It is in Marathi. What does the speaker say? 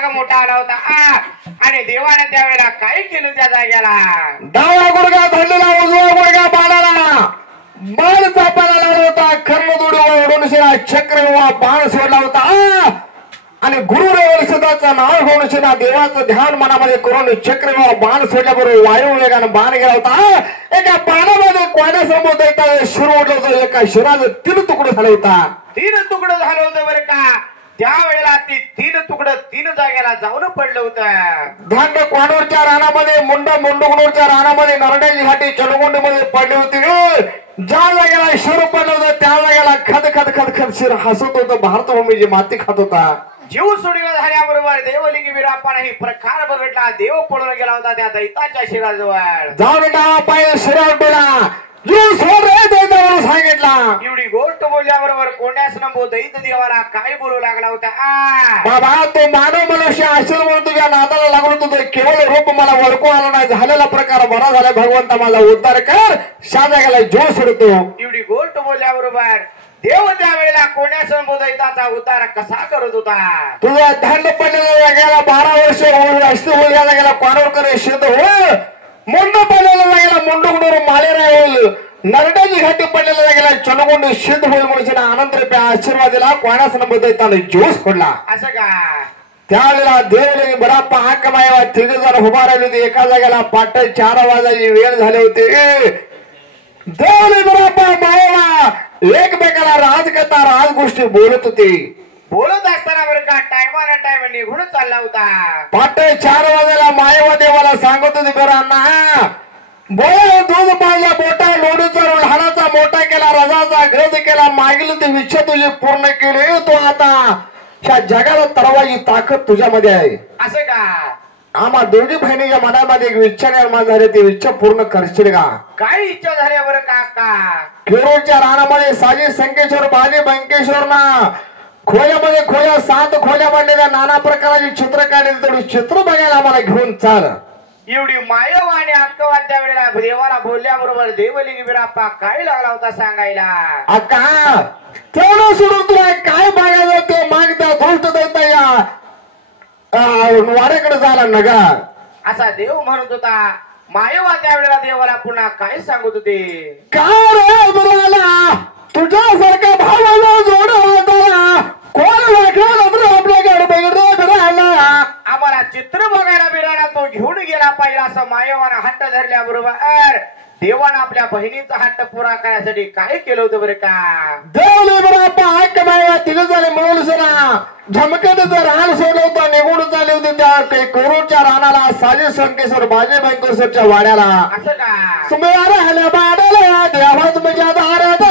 वाघ मोठा आला होता आणि देवाने त्यावेळेला काय केलं त्या जाग्याला डावा गुडघा धरलेला उजवा गुडघा बाळाला बाण चापायला लागला होता कर्णदोडीवर ओढून शिरा चक्र बाण सोडला होता आणि गुरु रेवलसदाचं नाव घेऊन शिरा देवाचं ध्यान मनामध्ये करून चक्र बाण सोडल्याबरोबर वायू वेगानं बाण गेला होता एका बाणामध्ये कोणासमोर देता शिर ओढलं होतं एका शिराचं 3 तुकडं झालं होता 3 तुकडं झालं होतं बरं का त्यावेळेला ती 3 तुकडं 3 जागेला जाऊन पडलं होतं धान्य कोणूरच्या रानामध्ये मुंडगुणूरच्या रानामध्ये नरड्याची घाटी चलगुंडीमध्ये पडली होती ज्या जागेला शिर पडलं होतं त्या जागेला खद शिर हसत होतं भारतभूमीची माती खात होता जीव सोडीला झाल्याबरोबर देवलिंगी वीराप्पाने प्रकार बघितला देव पळून गेला होता त्या दैताच्या शिराजवळ जाऊन डावा पाय शिरावर डोला जीव सोड रे दैतावर सांगितला एवढी गोष्ट बोलल्याबरोबर कोण्यास नंबो दैत देवाला काय बोलू लागला होता बाबा तो मानव मनुष्य असेल म्हणून तुझ्या नादाला लागलो तुझं केवळ रूप मला वळकू आला नाही झालेला प्रकार बरा झाला भगवंता माझा उद्धार कर शाजागाला जीव सोडतो एवढी गोष्ट बोलल्याबरोबर देव त्यावेळेला कोण्यास नंबो दैताचा उद्धार कसा करत होता तुझा दंड पडलेला गेला 12 वर्ष होईल गेला कोणूरकर सिद्ध होईल मुंड पडलेला गेला मुंडगुणूर मालेरा होईल नरड्याची घाटी पडलेला गेला चनगुंड सिद्ध होईल म्हणून आनंद रुपया आशीर्वाद दिला कोणास नंबर दैताने जीव सोडला असं का त्यावेळेला देवलिंगी बराप्पा हाक मायावा 3 जण उभा राहिले होते एका जागेला 4:30 वाजायची वेळ झाली होती देवलिंगी बराप्पा मायावा एकमेकाला राजकथा राजगोष्टी बोलत होते बोलत असताना बरं का टायमाला टाइम निघून चालला होता 4:30 वाजेला मायवा देवाला सांगत होते बरांना बोला दूध पाहिल्या मोठा लोडीचा लहानाचा मोठा केला रजाचा गज केला मागील ती इच्छा तुझी पूर्ण केली तो आता ह्या जगाला तरवायची ताकद तुझ्यामध्ये आहे असं का आम्हा दोन्ही बहिणीच्या मनामध्ये एक इच्छा निर्माण झाली ती इच्छा पूर्ण करशील का काय इच्छा झाल्या बरं काका केरूरच्या रानामध्ये साजी संकेश्वर बाजी बंकेश्वर ना खोल्यामध्ये खोल्या 7 खोल्या बांधलेल्या नाना प्रकारची चित्र काढली तेवढी चित्र बघायला आम्हाला घेऊन चाल एवढी मायव आणि अक्कवा त्या वेळेला देवाला बोलल्याबरोबर देवलिंगी वीराप्पा काय लागला होता सांगायला अक्का तेवढं सोडून तुला काय बघायचं ते मागता गोष्ट देता या वाड्याकडे झाला नगा असा देव म्हणत होता मायवा त्यावेळेला देवाला पुन्हा काय सांगत होते काय रे बरोला तुझ्यासारख्या भावाला जोड होता कोण वाटलं आपल्याकडे बघितलं आम्हाला चित्र बघायला बिराला तो घेऊन गेला पाहिजे असं मायवानं हट्ट धरल्याबरोबर देवानं आपल्या बहिणीचा हट्ट पुरा करण्यासाठी काय केलं होतं बरं का देवले बरोबर हक्क मायवा तिला झाले म्हणून सरा झमकत रान सोडलं होतं निघून चालली होती त्या कोरूरच्या रानाला साजे संकेश्वर बाजे बंकेश्वरच्या वाड्याला असं का तुम्ही राहिल्या बाडाला देवा तुमच्या दारात